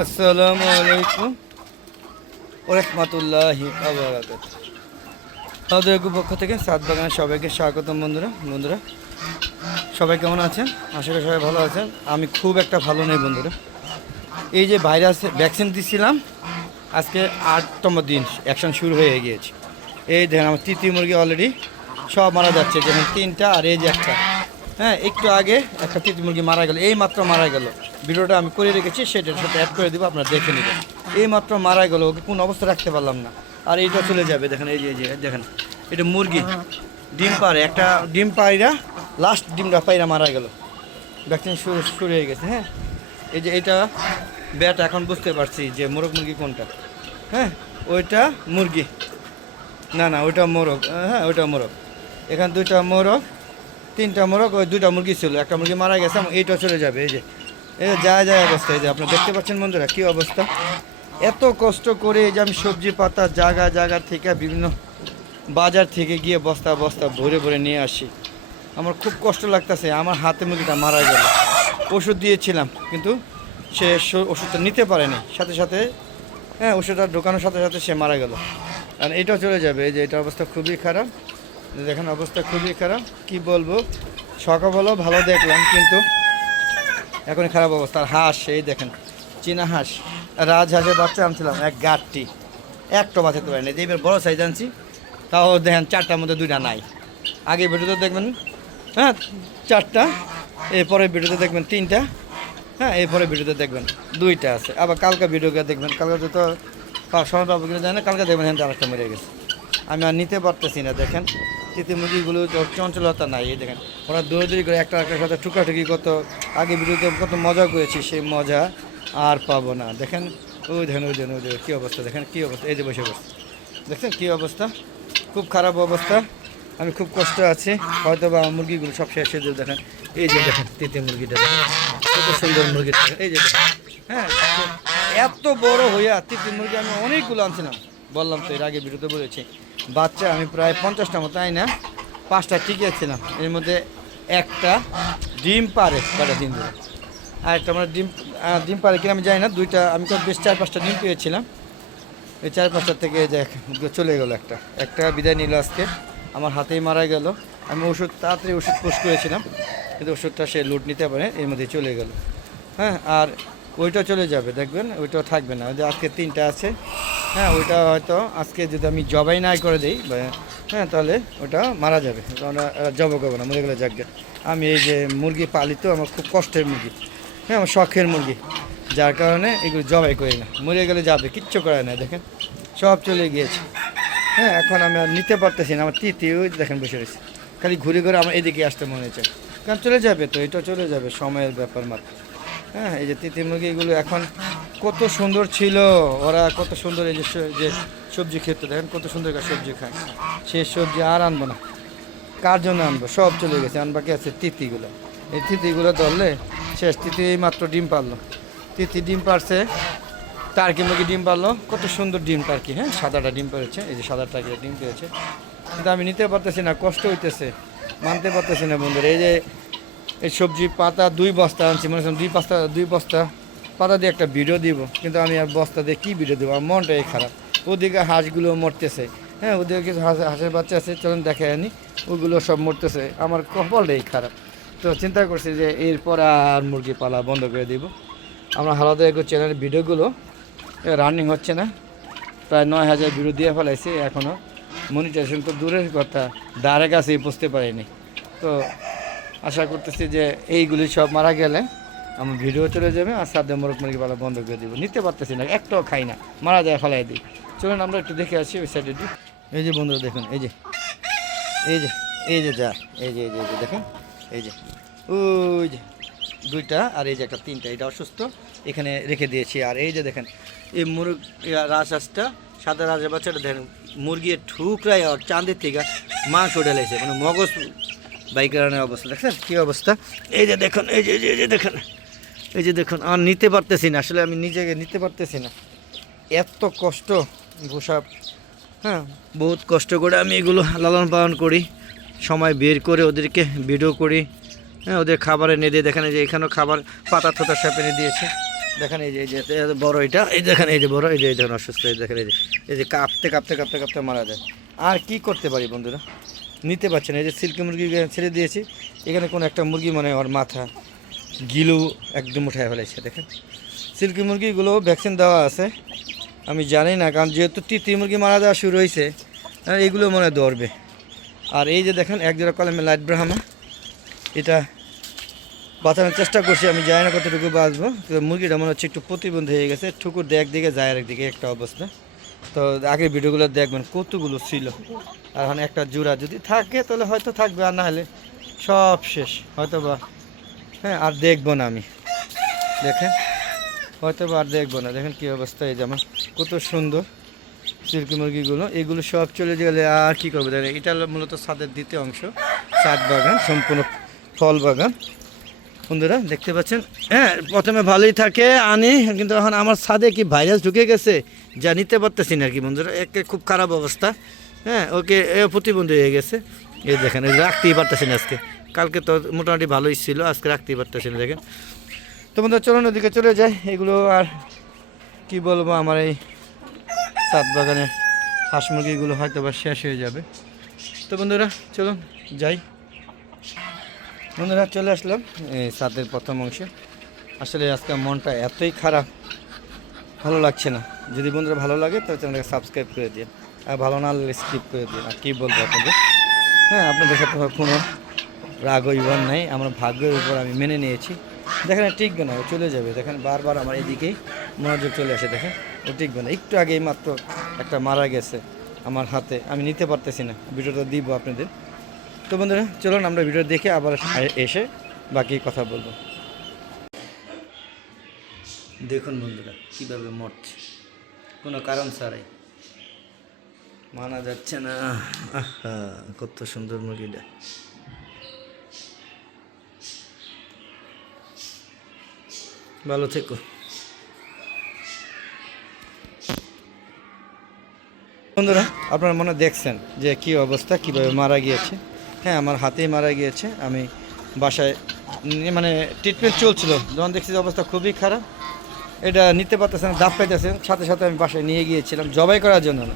আসসালামু আলাইকুম ওয়া রাহমাতুল্লাহি ওয়া বারাকাতুহু। আমাদের পক্ষ থেকে সাত বাগানের সবাইকে স্বাগতম। বন্ধুরা সবাই কেমন আছেন? আশা করি সবাই ভালো আছেন। আমি খুব একটা ভালো নেই বন্ধুরা। এই যে ভাইরাস ভ্যাকসিন দিছিলাম, আজকে 8তম দিন অ্যাকশন শুরু হয়ে গিয়েছে। এই দেখেন আমার তৃতীয় মুরগি অলরেডি সব মারা যাচ্ছে, যেমন 3টা আর এই যে একটা। হ্যাঁ, একটু আগে একটা তৃতীয় মুরগি মারা গেল, এই মাত্র মারা গেল। ভিডিওটা আমি করে রেখেছি, সেটার সাথে অ্যাড করে দেবো, আপনারা দেখে নেবেন। এই মাত্র মারা গেল, ওকে কোন অবস্থা রাখতে পারলাম না। আর এইটা চলে যাবে, দেখেন এই যে দেখেন এটা মুরগি ডিম পারে, একটা ডিম পাইরা লাস্ট ডিমটা পাইরা মারা গেল। ভ্যাকসিন শুরু হয়ে গেছে। হ্যাঁ, এই যে এটা ব্যাট, এখন বুঝতে পারছি যে মোরগ মুরগি কোনটা। হ্যাঁ, ওইটা মুরগি না, ওইটা মোরগ। হ্যাঁ, ওইটা মোরগ। এখানে 2টা মোরগ, 3টা মোরগ, ওই 2টা মুরগি ছিল, একটা মুরগি মারা গেছে। এইটা চলে যাবে। এই যে যায় অবস্থা, এই যে আপনারা দেখতে পাচ্ছেন বন্ধুরা কী অবস্থা। এত কষ্ট করে এই যে আমি সবজি পাতা জায়গা থেকে বিভিন্ন বাজার থেকে গিয়ে বস্তা ভরে নিয়ে আসি। আমার খুব কষ্ট লাগতেছে। আমার হাতে মুরগিটা মারা গেল। ওষুধ দিয়েছিলাম, কিন্তু সে ওষুধটা নিতে পারেনি, সাথে হ্যাঁ, ওষুধটা ঢোকানোর সাথে সে মারা গেল। আর এটাও চলে যাবে। এই যে এটার অবস্থা খুবই খারাপ, দেখেন অবস্থা খুবই খারাপ। কি বলবো, সকালবেলাও ভালো দেখলাম, কিন্তু এখন খারাপ অবস্থা। আর হাঁস, এই দেখেন চীনা হাঁস, রাজহাঁসের বাচ্চা আনছিলাম, এক গাঁটটি একটা বাঁচাতে পারেনি। যে এবার বড়ো সাইজ আনছি, তাও দেখেন 4টার মধ্যে 2টা নাই। আগে ভিডিওতে দেখবেন হ্যাঁ 4টা, এরপরে ভিডিওতে দেখবেন 3টা। হ্যাঁ, এরপরে ভিডিওতে দেখবেন 2টা আছে। আবার কালকে ভিডিওকে দেখবেন, কালকে তো সময় পাবো কিনা জানি না, কালকে দেখবেন হ্যাঁ আরেকটা মরে গেছে। আমি আর নিতে পারতেছি না। দেখেন তৃতীয় মুরগিগুলো চঞ্চলতা নাই। এই দেখেন ওরা দৌড়ি করে একটা সাথে টুকাটুকি কত, আগে ভিডিওতে কত মজা করেছি, সেই মজা আর পাবো না। দেখেন ওই দেখেন কী অবস্থা, দেখেন কী অবস্থা। এই যে বসে দেখছেন কী অবস্থা, খুব খারাপ অবস্থা। আমি খুব কষ্ট আছি, হয়তো বা মুরগিগুলো সব শেষ হয়ে যাবে। দেখেন এই যে দেখেন তৃতীয় মুরগিটা, দেখেন কত সুন্দর মুরগিটা। এই যে দেখেন, হ্যাঁ এত বড় হইয়া তৃতীয় মুরগি আমি অনেকগুলো আনছিলাম, বললাম তো এর আগে ভিডিওতে বলেছি। বাচ্চা আমি প্রায় 50টা মতো, তাই না 5টা টিকিয়েছিলাম। এর মধ্যে একটা ডিম পারে কটা দিন ধরে, আর একটা আমরা ডিম পারে কিনা আমি জানি না। 2টা আমি তো বেশ 4-5টা ডিম পেয়েছিলাম। এই 4-5টার থেকে চলে গেল, একটা বিদায় নিল আজকে, আমার হাতেই মারা গেল। আমি তাড়াতাড়ি ওষুধ পোস্ট করেছিলাম, কিন্তু ওষুধটা সে লুট নিতে পারে, এর মধ্যে চলে গেল। হ্যাঁ, আর ওইটা চলে যাবে, দেখবেন ওইটাও থাকবে না। যে আজকে 3টা আছে। হ্যাঁ, ওইটা হয়তো আজকে যদি আমি জবাই না করে দিই, হ্যাঁ, তাহলে ওটা মারা যাবে। আমরা জব করবো না, মরে গেলে যাকে। আমি এই যে মুরগি পালিত, আমার খুব কষ্টের মুরগি, হ্যাঁ আমার শখের মুরগি, যার কারণে এগুলো জবাই করি না। মরে গেলে যাবে, কিচ্ছু করে না। দেখেন সব চলে গিয়েছে। হ্যাঁ, এখন আমি আর নিতে পারতেছি না। আমার তৃতীয় দেখেন বসে রয়েছে, খালি ঘুরে আমার এদিকে আসতে মনে হচ্ছে। কারণ চলে যাবে তো, এটা চলে যাবে, সময়ের ব্যাপার মাত্র। হ্যাঁ, এই যে তৃতীয় মুরগিগুলো এখন কত সুন্দর ছিল, ওরা কত সুন্দর এই যে সবজি খেতে, দেখেন কত সুন্দর সবজি খায়। সে সবজি আর আনবো না, কার জন্য আনবো, সব চলে গেছে। বাকি আছে তিতিগুলো। এই তিতিগুলো ধরলে শেষ। তিতি মাত্র ডিম পারলো, তিতি ডিম পারছে। টার্কি মুরগি ডিম পারলো, কত সুন্দর ডিম টার্কি। হ্যাঁ, সাদাটা ডিম পেরেছে, এই যে সাদা টার্কি ডিম পেয়েছে। কিন্তু আমি নিতে পারতেছি না, কষ্ট হইতেছে, মানতে পারতেছি না বন্ধুরা। এই সবজি পাতা 2 বস্তা আনছি, মনে হচ্ছে 2 বস্তা পাতা দিয়ে একটা ভিডিও দিব, কিন্তু আমি আর বস্তা দিয়ে কী ভিডিও দেবো, আমার মনটাই খারাপ। ওদিকে হাঁসগুলো মরতেছে। হ্যাঁ, ওদিকে কিছু হাঁসের বাচ্চা আছে, চলেন দেখে আনি, ওগুলো সব মরতেছে। আমার কপালটাই খারাপ। তো চিন্তা করছি যে এরপর আর মুরগি পালা বন্ধ করে দিব। আমরা হালাদা এগো চ্যানেলের ভিডিওগুলো রানিং হচ্ছে না, প্রায় 9000 ভিডিও দিয়ে ফেলাইছি, এখনও মনিটাইজেশন তো দূরের কথা, দ্বারের কাছেই বুঝতে পারিনি। তো আশা করতেছি যে এইগুলি সব মারা গেলে আমার ভিডিও চলে যাবে, আর সাথে মোরগ মুরগি পালা বন্ধ করে দেবো। নিতে পারতেছি না, একটাও খাই না, মারা যায় ফেলাই দিই। চলুন আমরা একটু দেখে আসি ওই সাইডে। এই যে বন্ধুরা দেখুন, এই যে যা এই যে দেখেন, এই যে ওই যে 2টা, আর এই যে একটা 3টা, এটা অসুস্থ, এখানে রেখে দিয়েছি। আর এই যে দেখেন এই রাজহাঁসটা, সাদা রাজের বাচ্চাটা দেখেন, মুরগির ঠুকরাই আর চাঁদের থেকে মাংস ঢেলেছে, মানে মগজ বাইকারের অবস্থা। দেখছেন কী অবস্থা। এই যে দেখুন, এই যে দেখুন, আর নিতে পারতেছি না, আসলে আমি নিজেকে নিতে পারতেছি না, এত কষ্ট গোসাপ। হ্যাঁ, বহুত কষ্ট করে আমি এগুলো লালন পালন করি, সময় বের করে ওদেরকে ভিডিও করি। হ্যাঁ, ওদের খাবার এনে দিয়ে, দেখেন যে এখানেও খাবার পাতা থোতা সব এনে দিয়েছে। দেখেন এই যে বড় এটা, এই দেখেন এই যে বড়, এই যে দেখেন অসুস্থ, এই দেখেন এই যে কাঁপতে কাঁপতে কাঁপতে কাঁপতে মারা যায়। আর কি করতে পারি বন্ধুরা, নিতে পারছে না। এই যে সিল্কি মুরগি ছেড়ে দিয়েছি, এখানে কোনো একটা মুরগি মানে ওর মাথা গিলু একদম উঠায় ফেলেছে। দেখেন সিল্কি মুরগিগুলো ভ্যাকসিন দেওয়া আছে, আমি জানি না, কারণ যেহেতু তিতি মুরগি মারা যাওয়া শুরু হয়েছে, এগুলো মনে হয় ধরবে। আর এই যে দেখেন একজোড়া কলমে লাইট ব্রাহ্মা, এটা বাঁচানোর চেষ্টা করছি, আমি জানি না কতটুকু বাঁচবো। তো মুরগিটা মনে হচ্ছে একটু প্রতিবন্ধী হয়ে গেছে, ঠুকুর দিয়ে একদিকে যায় আরেকদিকে একটা অবস্থা। তো আগের ভিডিওগুলো দেখবেন কতগুলো ছিল। আর এখন একটা জোড়া যদি থাকে তাহলে হয়তো থাকবে, আর না হলে সব শেষ হয়তো বা। হ্যাঁ, আর দেখবো না আমি, দেখেন হয়তো বা আর দেখবো না। দেখেন কী অবস্থা, এই যেমন কত সুন্দর সিল্কি মুরগিগুলো, এগুলো সব চলে গেলে আর কী করবো। দেখেন এটা মূলত ছাদের দ্বিতীয় অংশ, ছাদ বাগান, সম্পূর্ণ ফল বাগান বন্ধুরা দেখতে পাচ্ছেন। হ্যাঁ, প্রথমে ভালোই থাকে আনি, কিন্তু এখন আমার ছাদে কি ভাইরাস ঢুকে গেছে, যা নিতে পারতেছি না আর কি বন্ধুরা, একে খুব খারাপ অবস্থা। হ্যাঁ, ওকে প্রতিবন্ধী হয়ে গেছে। এই দেখেন রাখতেই পারতেছি না আজকে, কালকে তো মোটামুটি ভালোই ছিল, আজকে রাখতেই পারতেছি না। দেখেন তো বন্ধুরা চলুন ওদিকে চলে যায়, এগুলো আর কি বলবো, আমার এই ছাদ বাগানে হাঁস মুরগিগুলো হয়তো বা শেষ হয়ে যাবে। তো বন্ধুরা চলুন যাই। বন্ধুরা চলে আসলাম এই ছাদের প্রথম অংশে। আসলে আজকে মনটা এতই খারাপ, ভালো লাগছে না। যদি বন্ধুরা ভালো লাগে তাহলে চ্যানেলটাকে সাবস্ক্রাইব করে দিন, আর ভালো না লাগলে স্কিপ করে দিন। আর কী বলবো আপনাদের, হ্যাঁ আপনাদের সাথে কোনো রাগ অভিমান নাই, আমার ভাগ্যের উপর আমি মেনে নিয়েছি। দেখেন টিকবে না, ও চলে যাবে। দেখেন বারবার আমার এদিকেই মনোযোগ চলে আসে, দেখেন ও টিকবে না। একটু আগেই মাত্র একটা মারা গেছে আমার হাতে, আমি নিতে পারতেছি না, ভিডিওটা দিব আপনাদের। তো বন্ধুরা চলুন আমরা ভিডিও দেখে আবার এসে বাকি কথা বলবো। দেখুন বন্ধুরা কীভাবে মরছে, কোনো কারণ ছাড়াই, মানা যাচ্ছে না। আহা কত সুন্দর মুরগিটা। ভালো থেকো বন্ধুরা, আপনারা মনে দেখছেন যে কি অবস্থা, কিভাবে মারা গিয়েছে। হ্যাঁ, আমার হাতেই মারা গিয়েছে। আমি বাসায় মানে ট্রিটমেন্ট চলছিল, যখন দেখছি যে অবস্থা খুবই খারাপ, এটা নিতে পারতেছে না, দাপ পাইতেছেন, সাথে সাথে আমি বাসায় নিয়ে গিয়েছিলাম, জবাই করার জন্য না,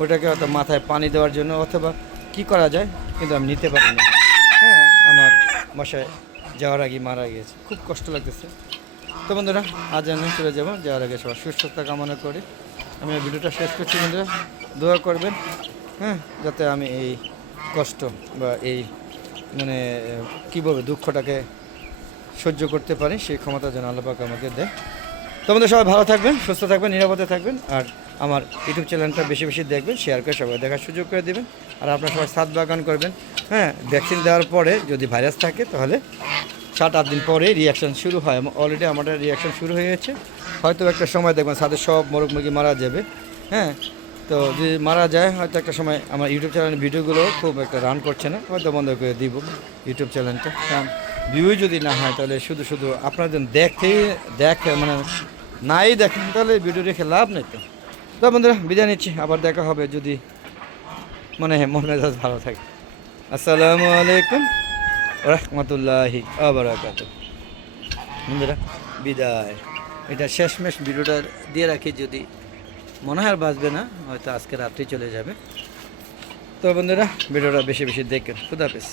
ওটাকে হয়তো মাথায় পানি দেওয়ার জন্য অথবা কি করা যায়, কিন্তু আমি নিতে পারি না। হ্যাঁ, আমার বাসায় যাওয়ার আগে মারা গিয়েছে, খুব কষ্ট লাগতেছে। তো বন্ধুরা আজ আমি চলে যাবো, যাওয়ার আগে সবার সুস্থতা কামনা করি। আমি ভিডিওটা শেষ করছি বন্ধুরা, দোয়া করবেন হ্যাঁ, যাতে আমি এই কষ্ট বা এই মানে কী বলবো দুঃখটাকে সহ্য করতে পারি, সেই ক্ষমতা যেন আল্লাহ পাক আমাকে দেয়। তো বন্ধুরা সবাই ভালো থাকবেন, সুস্থ থাকবেন, নিরাপদে থাকবেন। আর আমার ইউটিউব চ্যানেলটা বেশি বেশি দেখবেন, শেয়ার করে সবাই দেখার সুযোগ করে দেবেন। আর আপনারা সবাই ছাদ বাগান করবেন। হ্যাঁ, ভ্যাকসিন দেওয়ার পরে যদি ভাইরাস থাকে তাহলে 7-8 দিন পরে রিয়াকশান শুরু হয়। অলরেডি আমাদের রিয়াকশান শুরু হয়ে গেছে, হয়তো একটা সময় দেখবেন ছাদের সব মোরগ মুরগি মারা যাবে। হ্যাঁ, তো যদি মারা যায় হয়তো একটা সময় আমার ইউটিউব চ্যানেলের ভিডিওগুলো খুব একটা রান করছে না, হয়তো বন্ধ করে দিব ইউটিউব চ্যানেলটা। কারণ ভিউই যদি না হয় তাহলে শুধু শুধু আপনারা যেন দেখে মানে নাই দেখেন, তাহলে ভিডিও রেখে লাভ নেই। তো বন্ধুরা বিদায় নিচ্ছি, আবার দেখা হবে যদি মানে মন মেজাজ ভালো থাকে। আসসালামু আলাইকুম রহমতুল্লাহি বারাকাতুহু। বন্ধুরা বিদায়। এটা শেষমেশ ভিডিওটা দিয়ে রাখি, যদি মনে হয় আর বাঁচবে না, হয়তো আজকে রাত্রি চলে যাবে। তো বন্ধুরা ভিডিওটা বেশি বেশি দেখেন। খুদা হাফেজ।